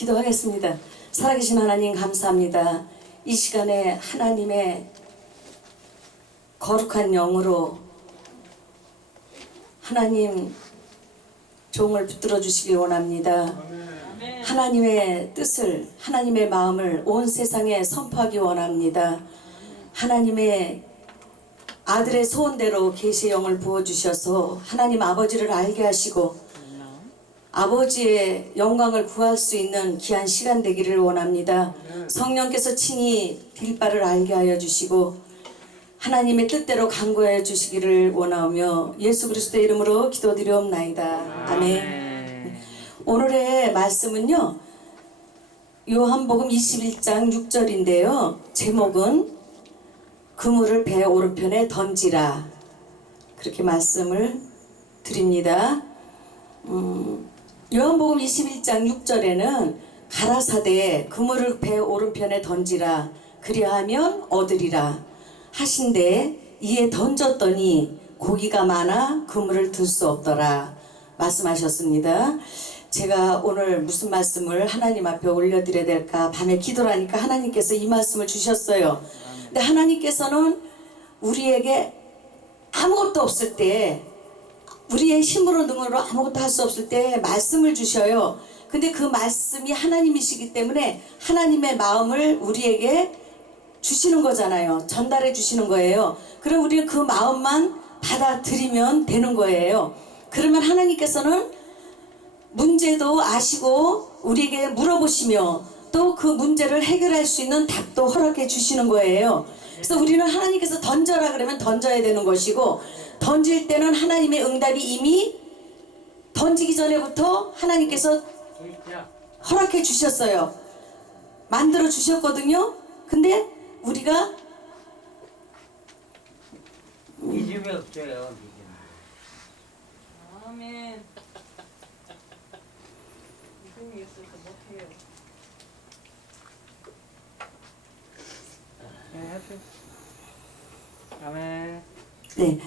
기도하겠습니다. 살아계신 하나님 감사합니다. 이 시간에 하나님의 거룩한 영으로 하나님 종을 붙들어 주시기 원합니다. 하나님의 뜻을, 하나님의 마음을 온 세상에 선포하기 원합니다. 하나님의 아들의 소원대로 계시의 영을 부어주셔서 하나님 아버지를 알게 하시고 아버지의 영광을 구할 수 있는 귀한 시간 되기를 원합니다. 성령께서 친히 빌바를 알게 하여 주시고 하나님의 뜻대로 간구하여 주시기를 원하며 예수 그리스도의 이름으로 기도드리옵나이다. 아멘. 오늘의 말씀은요, 요한복음 21장 6절인데요. 제목은 그물을 배 오른편에 던지라, 그렇게 말씀을 드립니다. 요한복음 21장 6절에는 가라사대 그물을 배 오른편에 던지라 그리하면 얻으리라 하신데, 이에 던졌더니 고기가 많아 그물을 들 수 없더라 말씀하셨습니다. 제가 오늘 무슨 말씀을 하나님 앞에 올려드려야 될까 밤에 기도를 하니까 하나님께서 이 말씀을 주셨어요. 근데 하나님께서는 우리에게 아무것도 없을 때, 우리의 힘으로 능으로 아무것도 할 수 없을 때 말씀을 주셔요. 근데 그 말씀이 하나님이시기 때문에 하나님의 마음을 우리에게 주시는 거잖아요. 전달해 주시는 거예요. 그럼 우리는 그 마음만 받아들이면 되는 거예요. 그러면 하나님께서는 문제도 아시고 우리에게 물어보시며 또 그 문제를 해결할 수 있는 답도 허락해 주시는 거예요. 그래서 우리는 하나님께서 던져라 그러면 던져야 되는 것이고, 던질 때는 하나님의 응답이 이미 던지기 전에부터 하나님께서 허락해 주셨어요. 만들어 주셨거든요. 근데 우리가 믿음이 없어요. 아멘. 믿음이 있어서 못해요. 아멘. 네,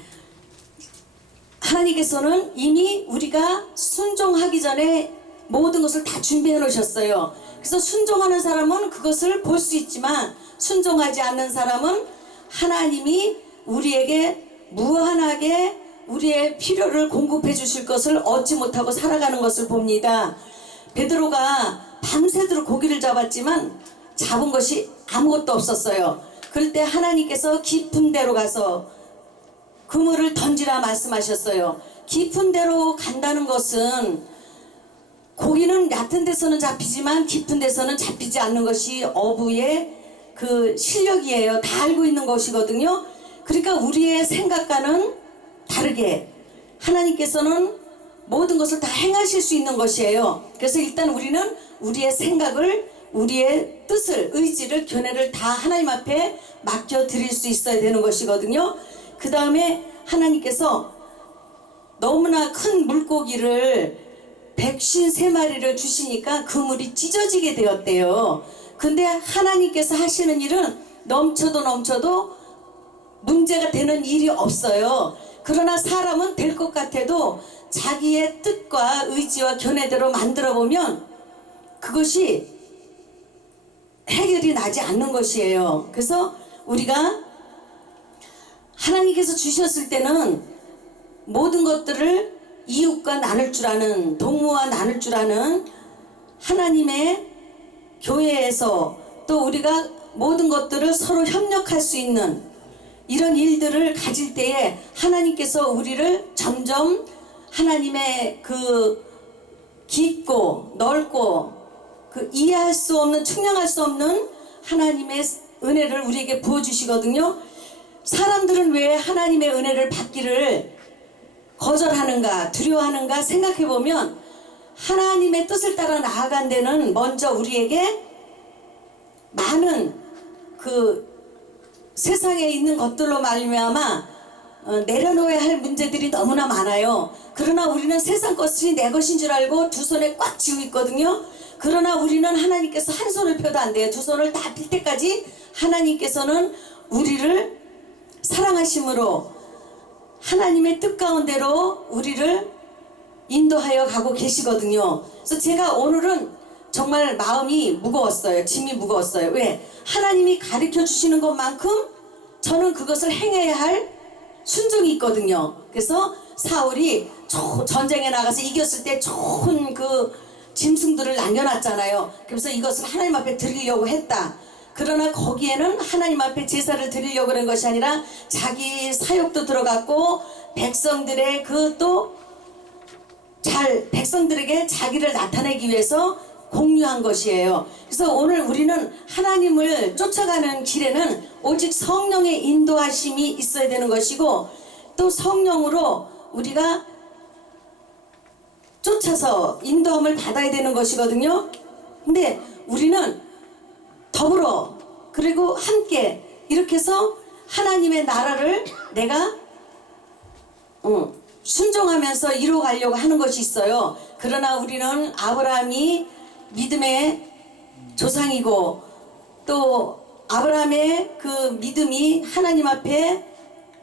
하나님께서는 이미 우리가 순종하기 전에 모든 것을 다 준비해 놓으셨어요. 그래서 순종하는 사람은 그것을 볼 수 있지만 순종하지 않는 사람은 하나님이 우리에게 무한하게 우리의 필요를 공급해 주실 것을 얻지 못하고 살아가는 것을 봅니다. 베드로가 밤새도록 고기를 잡았지만 잡은 것이 아무것도 없었어요. 그럴 때 하나님께서 깊은 데로 가서 그물을 던지라 말씀하셨어요. 깊은 데로 간다는 것은 고기는 얕은 데서는 잡히지만 깊은 데서는 잡히지 않는 것이 어부의 그 실력이에요. 다 알고 있는 것이거든요. 그러니까 우리의 생각과는 다르게 하나님께서는 모든 것을 다 행하실 수 있는 것이에요. 그래서 일단 우리는 우리의 생각을, 우리의 뜻을, 의지를, 견해를 다 하나님 앞에 맡겨드릴 수 있어야 되는 것이거든요. 그 다음에 하나님께서 너무나 큰 물고기를 153마리를 주시니까 그물이 찢어지게 되었대요. 근데 하나님께서 하시는 일은 넘쳐도 문제가 되는 일이 없어요. 그러나 사람은 될 것 같아도 자기의 뜻과 의지와 견해대로 만들어 보면 그것이 해결이 나지 않는 것이에요. 그래서 우리가 하나님께서 주셨을 때는 모든 것들을 이웃과 나눌 줄 아는, 동무와 나눌 줄 아는 하나님의 교회에서 또 우리가 모든 것들을 서로 협력할 수 있는 이런 일들을 가질 때에 하나님께서 우리를 점점 하나님의 그 깊고 넓고 그 이해할 수 없는, 측량할 수 없는 하나님의 은혜를 우리에게 부어주시거든요. 사람들은 왜 하나님의 은혜를 받기를 거절하는가, 두려워하는가 생각해보면 하나님의 뜻을 따라 나아간 데는 먼저 우리에게 많은 그 세상에 있는 것들로 말미암아 내려놓아야 할 문제들이 너무나 많아요. 그러나 우리는 세상 것이 내 것인 줄 알고 두 손에 꽉 쥐고 있거든요. 그러나 우리는 하나님께서 한 손을 펴도 안 돼요. 두 손을 다 필 때까지 하나님께서는 우리를 사랑하심으로 하나님의 뜻 가운데로 우리를 인도하여 가고 계시거든요. 그래서 제가 오늘은 정말 정말 마음이 무거웠어요. 짐이 무거웠어요. 왜? 하나님이 가르쳐 주시는 것만큼 저는 그것을 행해야 할 순종이 있거든요. 그래서 사울이 전쟁에 나가서 이겼을 때 좋은 그 짐승들을 남겨놨잖아요. 그래서 이것을 하나님 앞에 드리려고 했다. 그러나 거기에는 하나님 앞에 제사를 드리려고 그런 것이 아니라 자기 사욕도 들어갔고 백성들의 백성들에게 자기를 나타내기 위해서 공유한 것이에요. 그래서 오늘 우리는 하나님을 쫓아가는 길에는 오직 성령의 인도하심이 있어야 되는 것이고, 또 성령으로 우리가 쫓아서 인도함을 받아야 되는 것이거든요. 근데 우리는 더불어 그리고 함께 이렇게 해서 하나님의 나라를 내가 순종하면서 이루어가려고 하는 것이 있어요. 그러나 우리는 아브라함이 믿음의 조상이고, 또 아브라함의 그 믿음이 하나님 앞에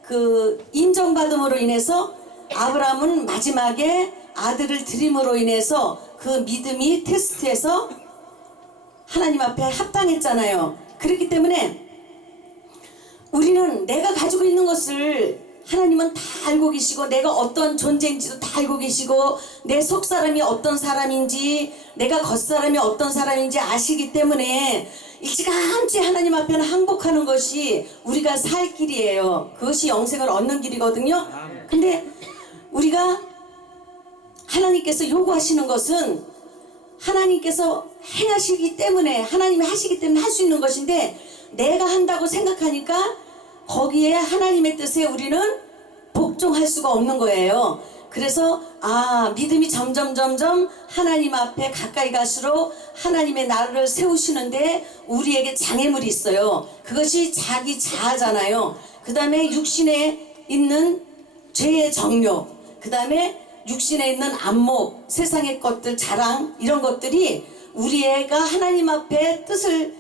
그 인정받음으로 인해서 아브라함은 마지막에 아들을 드림으로 인해서 그 믿음이 테스트에서 하나님 앞에 합당했잖아요. 그렇기 때문에 우리는 내가 가지고 있는 것을 하나님은 다 알고 계시고, 내가 어떤 존재인지도 다 알고 계시고, 내 속사람이 어떤 사람인지, 내가 겉사람이 어떤 사람인지 아시기 때문에 일찌감치 하나님 앞에는 항복하는 것이 우리가 살 길이에요. 그것이 영생을 얻는 길이거든요. 근데 우리가 하나님께서 요구하시는 것은 하나님께서 행하시기 때문에, 하나님이 하시기 때문에 할 수 있는 것인데, 내가 한다고 생각하니까 거기에 하나님의 뜻에 우리는 복종할 수가 없는 거예요. 그래서 믿음이 점점 하나님 앞에 가까이 갈수록 하나님의 나라를 세우시는데 우리에게 장애물이 있어요. 그것이 자기 자아잖아요. 그 다음에 육신에 있는 죄의 정욕, 그 다음에 육신에 있는 안목, 세상의 것들, 자랑, 이런 것들이 우리가 하나님 앞에 뜻을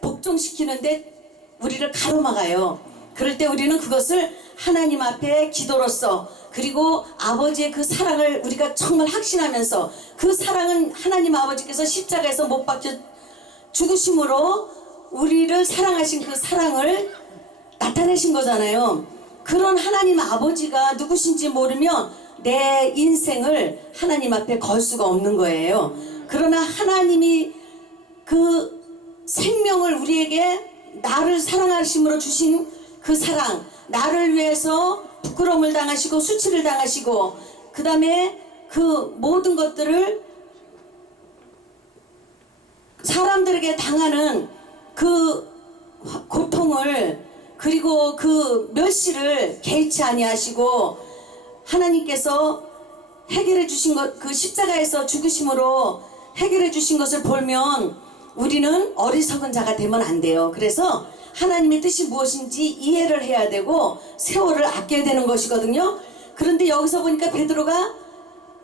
복종시키는데 우리를 가로막아요. 그럴 때 우리는 그것을 하나님 앞에 기도로써, 그리고 아버지의 그 사랑을 우리가 정말 확신하면서, 그 사랑은 하나님 아버지께서 십자가에서 못 박혀 죽으심으로 우리를 사랑하신 그 사랑을 나타내신 거잖아요. 그런 하나님 아버지가 누구신지 모르면 내 인생을 하나님 앞에 걸 수가 없는 거예요. 그러나 하나님이 그 생명을 우리에게 나를 사랑하심으로 주신 그 사랑, 나를 위해서 부끄러움을 당하시고 수치를 당하시고, 그 다음에 그 모든 것들을 사람들에게 당하는 그 고통을, 그리고 그 멸시를 개의치 아니하시고 하나님께서 해결해 주신 것, 그 십자가에서 죽으심으로 해결해 주신 것을 보면 우리는 어리석은 자가 되면 안 돼요. 그래서 하나님의 뜻이 무엇인지 이해를 해야 되고 세월을 아껴야 되는 것이거든요. 그런데 여기서 보니까 베드로가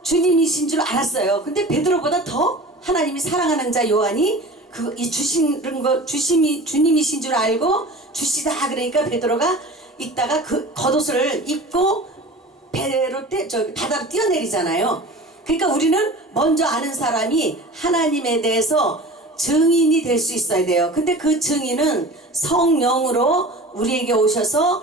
주님이신 줄 알았어요. 근데 베드로보다 더 하나님이 사랑하는 자 요한이 이 주시는 거, 주님이신 줄 알고 주시다 그러니까 베드로가 있다가 그 겉옷을 입고 바다로 뛰어내리잖아요. 그러니까 우리는 먼저 아는 사람이 하나님에 대해서 증인이 될 수 있어야 돼요. 근데 그 증인은 성령으로 우리에게 오셔서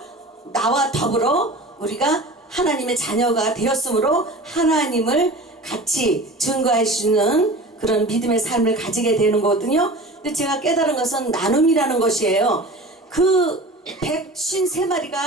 나와 더불어 우리가 하나님의 자녀가 되었으므로 하나님을 같이 증거할 수 있는 그런 믿음의 삶을 가지게 되는 거거든요. 근데 제가 깨달은 것은 나눔이라는 것이에요. 그 153마리가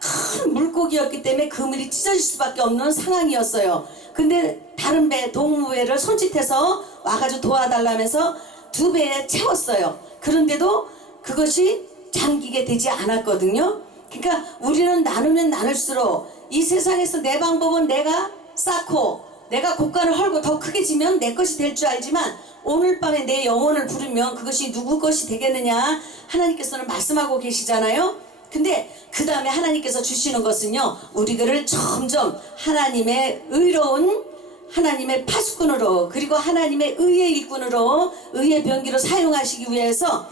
큰 물고기였기 때문에 그물이 찢어질 수밖에 없는 상황이었어요. 근데 다른 배, 동무배를 손짓해서 와가지고 도와달라면서 2배에 채웠어요. 그런데도 그것이 잠기게 되지 않았거든요. 그러니까 우리는 나누면 나눌수록 이 세상에서 내 방법은 내가 쌓고 내가 곡간을 헐고 더 크게 지면 내 것이 될 줄 알지만 오늘 밤에 내 영혼을 부르면 그것이 누구 것이 되겠느냐 하나님께서는 말씀하고 계시잖아요. 근데 그 다음에 하나님께서 주시는 것은요, 우리들을 점점 하나님의 의로운 하나님의 파수꾼으로, 그리고 하나님의 의의 일꾼으로, 의의 병기로 사용하시기 위해서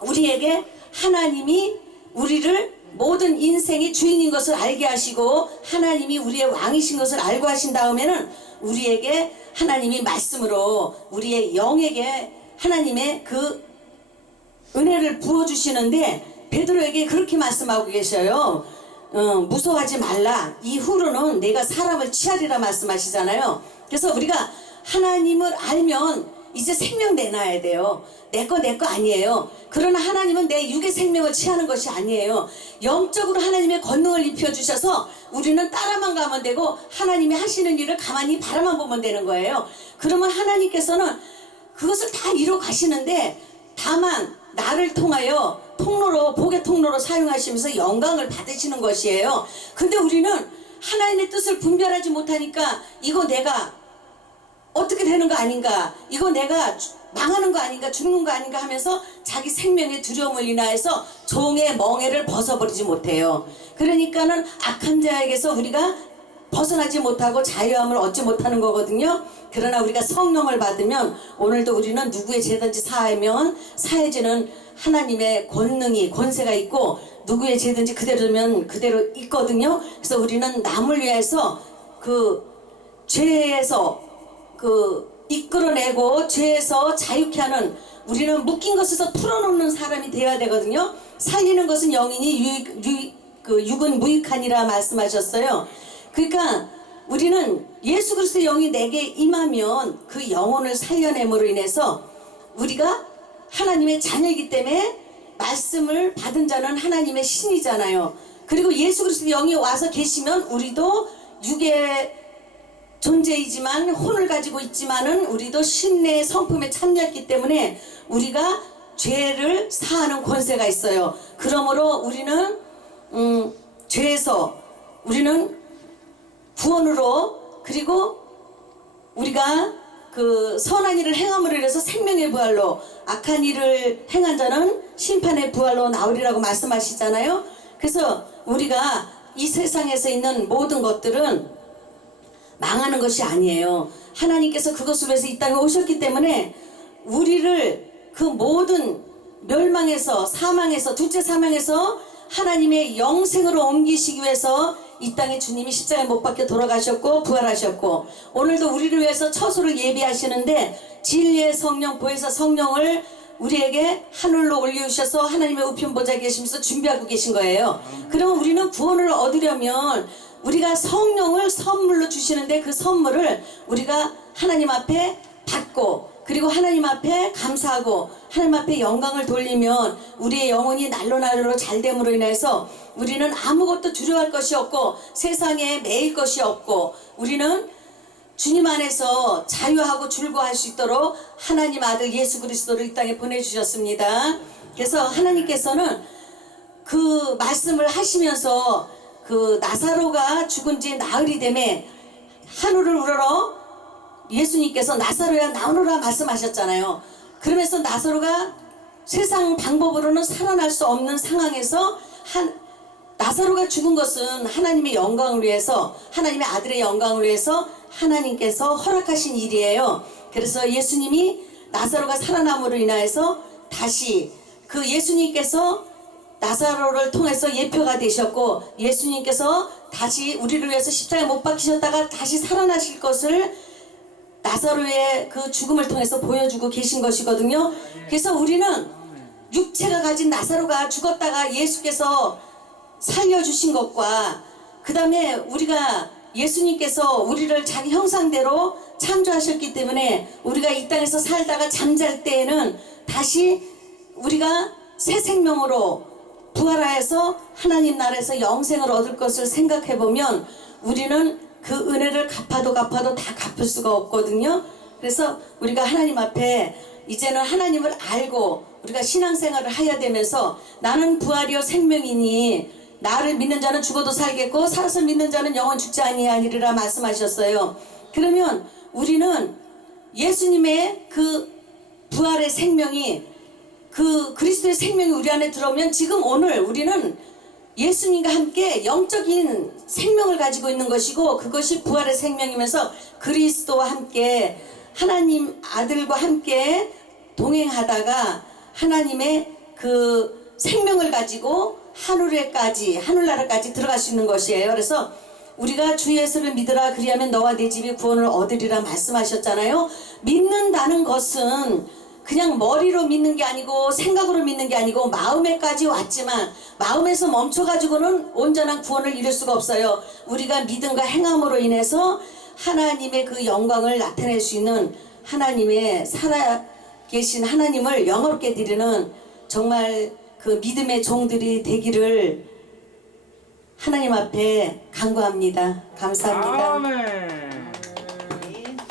우리에게 하나님이 우리를 모든 인생의 주인인 것을 알게 하시고 하나님이 우리의 왕이신 것을 알고 하신 다음에는 우리에게 하나님이 말씀으로 우리의 영에게 하나님의 그 은혜를 부어주시는데 베드로에게 그렇게 말씀하고 계셔요. 무서워하지 말라. 이후로는 내가 사람을 취하리라 말씀하시잖아요. 그래서 우리가 하나님을 알면 이제 생명 내놔야 돼요. 내 거 아니에요. 그러나 하나님은 내 육의 생명을 취하는 것이 아니에요. 영적으로 하나님의 권능을 입혀주셔서 우리는 따라만 가면 되고 하나님이 하시는 일을 가만히 바라만 보면 되는 거예요. 그러면 하나님께서는 그것을 다 이루어 가시는데 다만 나를 통하여 통로로 복의 통로로 사용하시면서 영광을 받으시는 것이에요. 근데 우리는 하나님의 뜻을 분별하지 못하니까 이거 내가 어떻게 되는 거 아닌가, 이거 내가 망하는 거 아닌가, 죽는 거 아닌가 하면서 자기 생명의 두려움을 인하여서 종의 멍에를 벗어버리지 못해요. 그러니까는 악한 자에게서 우리가 벗어나지 못하고 자유함을 얻지 못하는 거거든요. 그러나 우리가 성령을 받으면 오늘도 우리는 누구의 죄든지 사해지는 하나님의 권세가 있고 누구의 죄든지 그대로면 그대로 있거든요. 그래서 우리는 남을 위해서 그 죄에서 이끌어내고 죄에서 자유케 하는, 우리는 묶인 것에서 풀어놓는 사람이 되어야 되거든요. 살리는 것은 영이니 육은 무익하니라 말씀하셨어요. 그러니까 우리는 예수 그리스도의 영이 내게 임하면 그 영혼을 살려냄으로 인해서 우리가 하나님의 자녀이기 때문에 말씀을 받은 자는 하나님의 신이잖아요. 그리고 예수 그리스도의 영이 와서 계시면 우리도 육의 존재이지만 혼을 가지고 있지만은 우리도 신의 성품에 참여했기 때문에 우리가 죄를 사하는 권세가 있어요. 그러므로 우리는 죄에서 우리는 구원으로, 그리고 우리가 그 선한 일을 행함으로 인해서 생명의 부활로, 악한 일을 행한 자는 심판의 부활로 나오리라고 말씀하시잖아요. 그래서 우리가 이 세상에서 있는 모든 것들은 망하는 것이 아니에요. 하나님께서 그것을 위해서 이 땅에 오셨기 때문에 우리를 그 모든 멸망에서, 사망에서, 둘째 사망에서 하나님의 영생으로 옮기시기 위해서 이 땅에 주님이 십자가에 못 박혀 돌아가셨고 부활하셨고, 오늘도 우리를 위해서 처소를 예비하시는데 진리의 성령, 보혜사 성령을 우리에게 하늘로 올려주셔서 하나님의 우편 보좌에 계시면서 준비하고 계신 거예요. 그러면 우리는 구원을 얻으려면 우리가 성령을 선물로 주시는데 그 선물을 우리가 하나님 앞에 받고, 그리고 하나님 앞에 감사하고 하나님 앞에 영광을 돌리면 우리의 영혼이 날로 잘됨으로 인해서 우리는 아무것도 두려워할 것이 없고 세상에 매일 것이 없고 우리는 주님 안에서 자유하고 즐거워할 수 있도록 하나님 아들 예수 그리스도를 이 땅에 보내주셨습니다. 그래서 하나님께서는 그 말씀을 하시면서 그 나사로가 죽은 지 나흘이 되매 하늘을 우러러 예수님께서 나사로야 나오너라 말씀하셨잖아요. 그러면서 나사로가 세상 방법으로는 살아날 수 없는 상황에서 나사로가 죽은 것은 하나님의 영광을 위해서, 하나님의 아들의 영광을 위해서 하나님께서 허락하신 일이에요. 그래서 예수님이 나사로가 살아남으로 인하여서 다시 그 예수님께서 나사로를 통해서 예표가 되셨고 예수님께서 다시 우리를 위해서 십자가에 못 박히셨다가 다시 살아나실 것을 나사로의 그 죽음을 통해서 보여주고 계신 것이거든요. 그래서 우리는 육체가 가진 나사로가 죽었다가 예수께서 살려주신 것과 그 다음에 우리가 예수님께서 우리를 자기 형상대로 창조하셨기 때문에 우리가 이 땅에서 살다가 잠잘 때에는 다시 우리가 새 생명으로 부활하여서 하나님 나라에서 영생을 얻을 것을 생각해보면 우리는 그 은혜를 갚아도 다 갚을 수가 없거든요. 그래서 우리가 하나님 앞에 이제는 하나님을 알고 우리가 신앙생활을 해야 되면서 나는 부활이요 생명이니 나를 믿는 자는 죽어도 살겠고 살아서 믿는 자는 영원 죽지 아니하리라 말씀하셨어요. 그러면 우리는 예수님의 그 부활의 생명이, 그 그리스도의 생명이 우리 안에 들어오면 지금 오늘 우리는 예수님과 함께 영적인 생명을 가지고 있는 것이고 그것이 부활의 생명이면서 그리스도와 함께 하나님 아들과 함께 동행하다가 하나님의 그 생명을 가지고 하늘나라까지 들어갈 수 있는 것이에요. 그래서 우리가 주 예수를 믿으라 그리하면 너와 네 집이 구원을 얻으리라 말씀하셨잖아요. 믿는다는 것은 그냥 머리로 믿는 게 아니고 생각으로 믿는 게 아니고 마음에까지 왔지만 마음에서 멈춰가지고는 온전한 구원을 이룰 수가 없어요. 우리가 믿음과 행함으로 인해서 하나님의 그 영광을 나타낼 수 있는 하나님의 살아계신 하나님을 영업게 드리는 정말 그 믿음의 종들이 되기를 하나님 앞에 간구합니다. 감사합니다. 아멘.